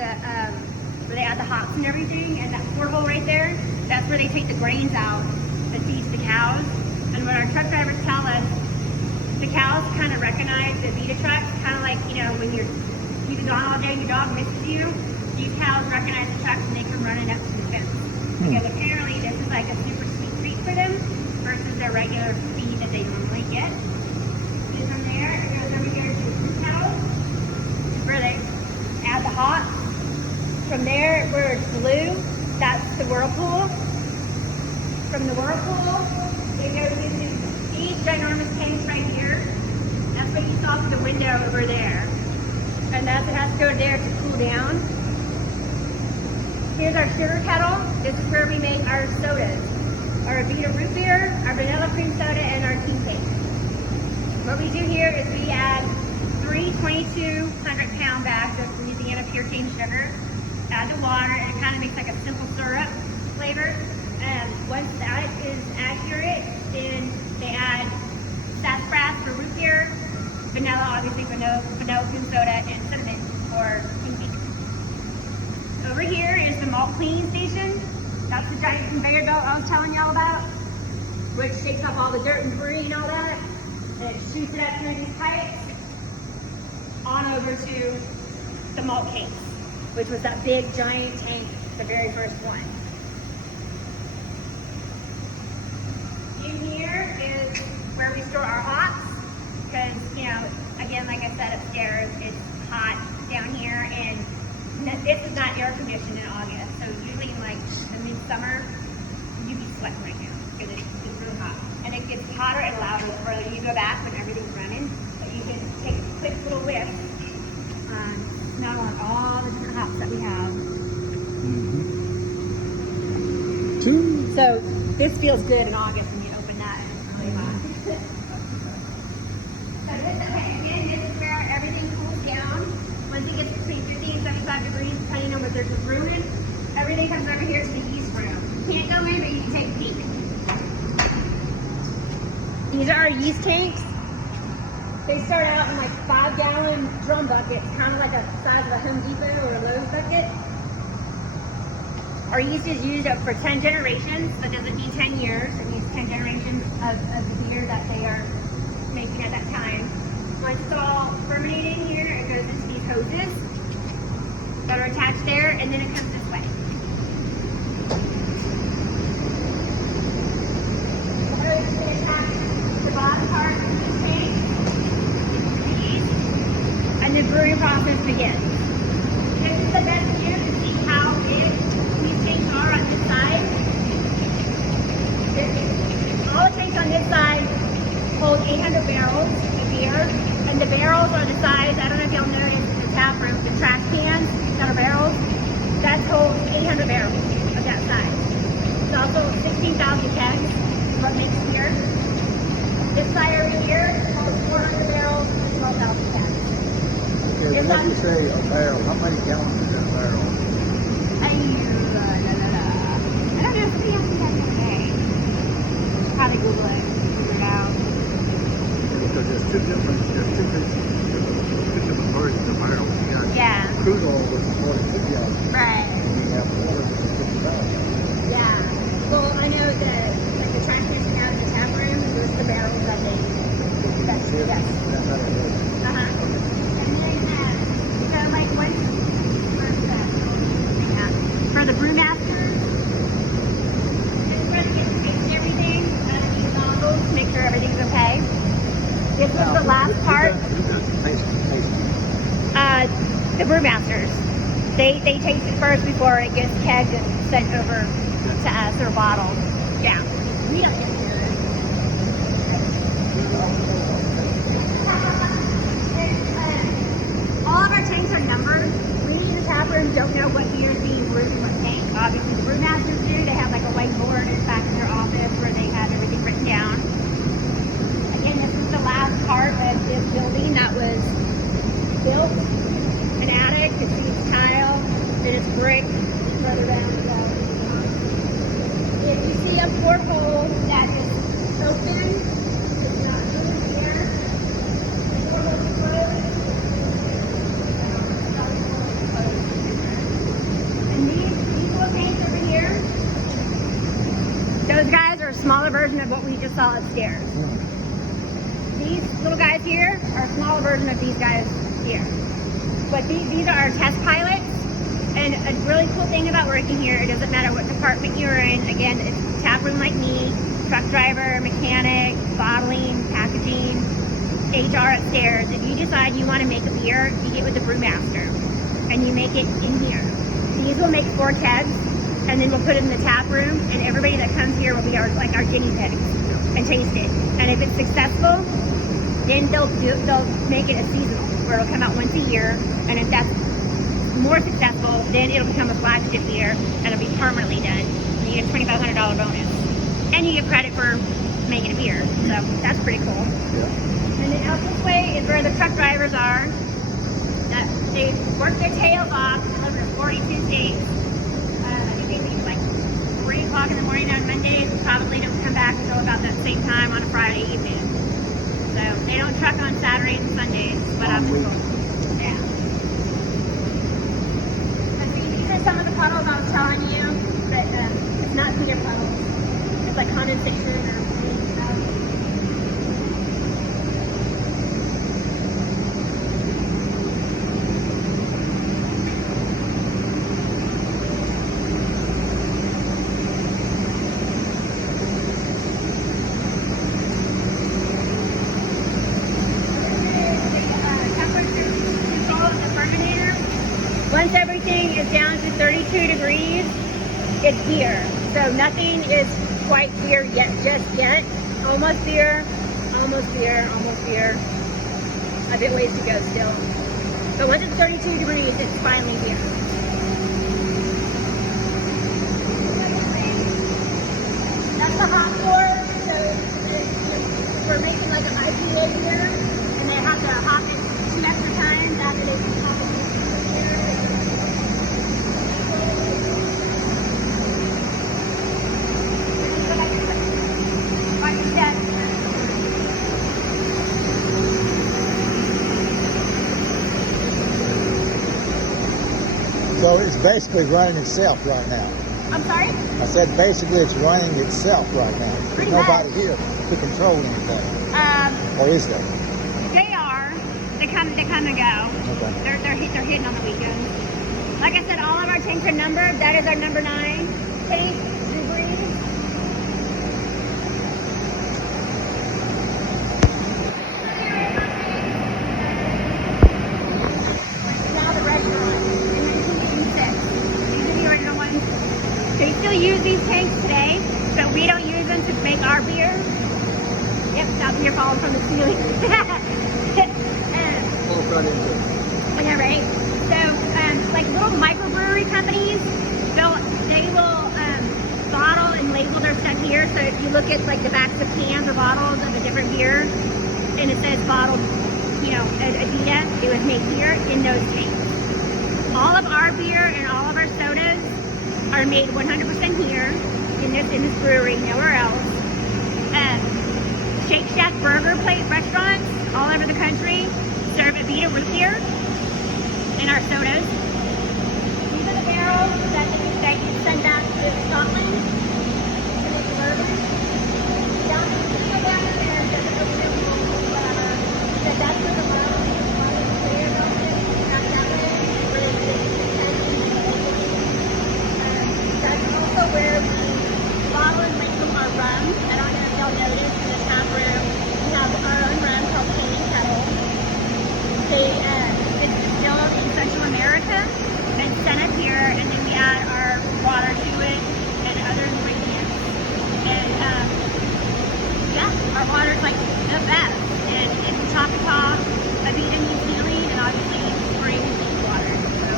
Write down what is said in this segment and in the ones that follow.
where they add the hops and everything, and that porthole right there, that's where they take the grains out that feeds the cows. And what our truck drivers tell us, the cows kind of recognize the Abita trucks, kind of like, you know, when you've been gone all day and your dog misses you, these cows recognize the trucks and they come running up to the fence. Because apparently this is like a super sweet treat for them versus their regular feed that they normally get. And from there, it goes over here to the cows, where they add the hops. From there, where it's blue, that's the whirlpool. From the whirlpool, it goes into these ginormous tanks right here. That's what you saw through the window over there. And that's it has to go there to cool down. Here's our sugar kettle. This is where we make our sodas. Our Abita root beer, our vanilla cream soda, and our tea cake. What we do here is we add 3 2,200-pound bags of Louisiana pure cane sugar, add the water, and it kind of makes like a simple syrup flavor. And once that is accurate, then they add sassafras for root beer, vanilla, obviously vanilla cream soda, and cinnamon for tea cake. Over here is the malt cleaning station. That's the giant conveyor belt I was telling y'all about, which takes off all the dirt and debris and all that, and it shoots it up through these pipes on over to the malt case, which was that big giant tank, the very first one. In here is where we store our hops, because, you know, again, like I said, upstairs, it's hot down here, and this is not air conditioned in August, so usually in like the midsummer, you'd be sweating right now, because it's really hot. And it gets hotter and louder the further you go back when everything's running, but you can take a quick little whiff, smell on all the different hops that we have. So this feels good in August when you open that and it's really hot. So again, this is where everything cools down. Once it gets between 50 and 75 degrees, depending on what there's a brewing, everything comes over here to the yeast room. You can't go in, but you can take a peek. These are our yeast tanks. They start out in like 5-gallon drum buckets, kind of like the size of a Home Depot or a Lowe's bucket. Our yeast is used for 10 generations, so it doesn't mean 10 years. It means 10 generations of the beer that they are making at that time. Once it's all fermenting here, it goes into these hoses that are attached there, and then it comes this way. The bottom part of these tanks, and the brewing process begins. This is the best view to see how big these tanks are on this side. All the tanks on this side hold 800 barrels of beer, and the barrels are the size, I don't know if y'all noticed, the tap room, the trash cans that are barrels, that holds 800 barrels of that size. It's also 16,000 kegs, what makes beer. This side over here holds 400 barrels and 12,000 kegs. Okay, when you say a barrel, how many gallons is that barrel? I don't know, somebody asked me that the other day. Probably Google it, figure it out. Because there's two different versions of barrels. You got crude oil, which is more than 50 ounces. Right. And you have water, which is 50,000. Yeah. Well, I know that like the trash station out in the tap room, those are the barrels that they That's how that is. And then, so like once for the brewmasters, just try to get to taste everything out of these nozzles, make sure everything's okay. This was the last part. Who does the tasting? The brewmasters. They taste it first before it gets kegged and sent over to us or bottled. Yeah. We don't get to do it. All of our tanks are numbered. We in the tap room don't know what beer is being brewed in what tank. Obviously the brewmasters do. They have like a whiteboard in the back of their office where they have everything written down. Again, this is the last part of this building that was built. An attic, it's tile, then it's brick, further down the wall. If you see a porthole that is open, it's not moving here. The porthole is closed. version of what we just saw upstairs. These little guys here are a smaller version of these guys here. But these are our test pilots. And a really cool thing about working here, it doesn't matter what department you're in. Again, it's tap room like me, truck driver, mechanic, bottling, packaging, HR upstairs. If you decide you want to make a beer, you get with the brewmaster and you make it in here. These will make 4 kegs, and then we'll put it in the tap room, and everybody that comes here will be our guinea pigs and taste it. And if it's successful, then they'll make it a seasonal, where it'll come out once a year. And if that's more successful, then it'll become a flagship beer and it'll be permanently done. And you get a $2,500 bonus, and you get credit for making a beer. So that's pretty cool. Yeah. And then out this way is where the truck drivers are. They work their tails off, deliver 42 states. I think they leave like 3 o'clock in the morning on Mondays. Probably don't come back until about that same time on a Friday evening. So they don't truck on Saturdays and Sundays, but I'm cool. Yeah. But see, these are some of the puddles I was telling you, but it's not beer puddles. It's like condensation or stuff. Once everything is down to 32 degrees, it's beer. So nothing is quite beer yet, just yet. Almost beer, almost beer, almost beer. A bit ways to go still. But once it's 32 degrees, it's finally beer. That's the hot pour. So we're making like an IPA beer, and they have to hop it 2 extra times after they hop it. So it's basically running itself right now. I'm sorry? I said basically it's running itself right now. There's Pretty nobody much. here to control anything. Or is there? They are. They come and go. Okay. They're hidden on the weekends. Like I said, all of our tanks are numbered. That is our number 9 tank, Brewery. Now the restaurant in 1986. These are the original ones. They still use these tanks today, but we don't use them to make our beer. Yep, stop beer falling from the ceiling. Right into it. Yeah, right. So, like little microbrewery companies, they will bottle and label their stuff here. So if you look at like the backs of cans or bottles of a different beer, and it says bottled, you know, Abita, it was made here in those tanks. All of our beer and all of our sodas are made 100% here in this brewery, nowhere else. Shake Shack burger plate restaurants all over the country serve Abita root beer in our sodas. These are the barrels that you send back to Scotland to make the bourbon. Down there, there's a whatever. So that's where the bottle is. That's also where we bottle and label our rum. I don't know if y'all noticed in the tap room, we have our own rum called King and Kettle. It's distilled in Central America and sent up here, and then we add our water to it and other ingredients. And yeah, our water's like the best. And it's Choctaw, Abita, New Zealand, and obviously spring water. So.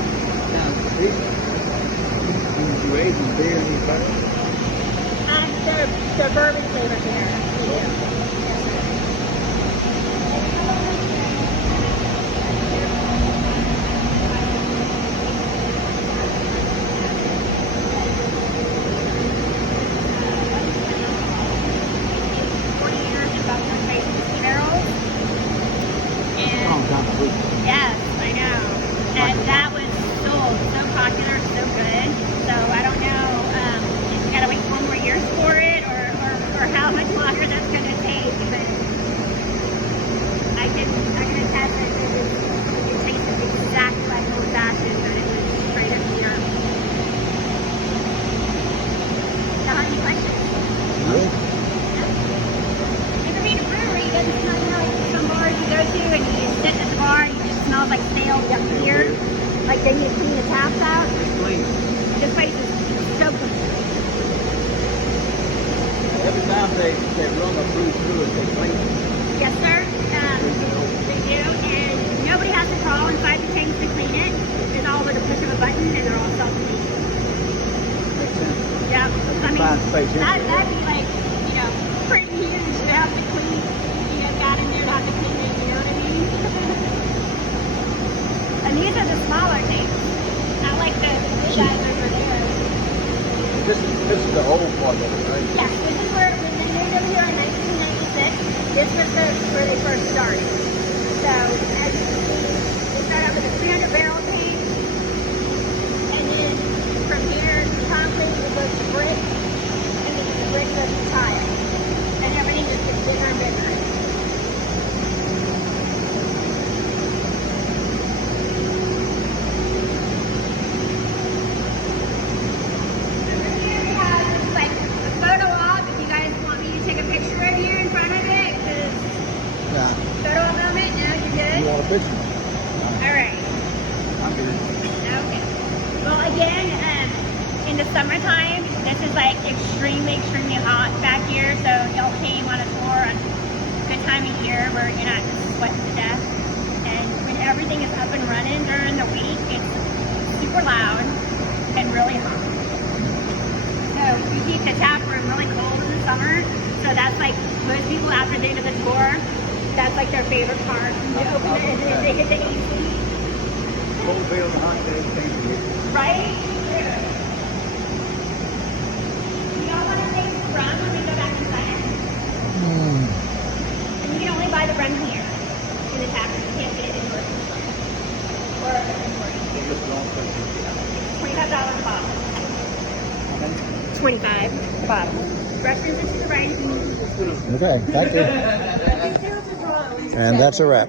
Now, do you age and beer any better? They're bourbon flavored beer. Yeah. Yes, I know. And that was sold so popular, so good. So I don't know if you gotta wait 4 more years for it or how much taps out. It's clean. This place is so clean. Every time they run a brew through it, they clean it. Yes, sir. They do. And nobody has to crawl inside the tanks to clean it. It's all with a push of a button, and they're all self-cleaning. Makes sense. Yep. I mean, Fine space, yeah. that'd be like, you know, pretty huge to have to clean. You know, got in there to have to clean it, you know what I mean? And these are the smaller tanks. Not like the big guys over there. This is the old part of it, right? Yes, this is where when they moved over here in 1996. This was where they first started. So as you can see, they start out with a 300 barrel tank, and then from here to concrete it goes to brick, and then the brick goes to tile, and everything just gets bigger and bigger. Yeah. Photo moment? No, you're good? You want a picture? All right. I'm good. Okay. Well, again, in the summertime, this is like extremely hot back here. So y'all came on a tour on a good time of year where you're not just sweating to death. And when everything is up and running during the week, it's super loud and really hot. So we keep the tap room really cold in the summer. So that's like most people after the end of the tour, that's like their favorite part. They open it and then they hit the AC. Cold beer on a hot day, can't be. Right? Yeah. You all want to take the rum when we go back inside? And you can only buy the rum here in the tap room. You can't get it anywhere else. Or $25 a bottle. 25 a bottle. Restrooms are to the right. Okay, thank you. And that's a wrap.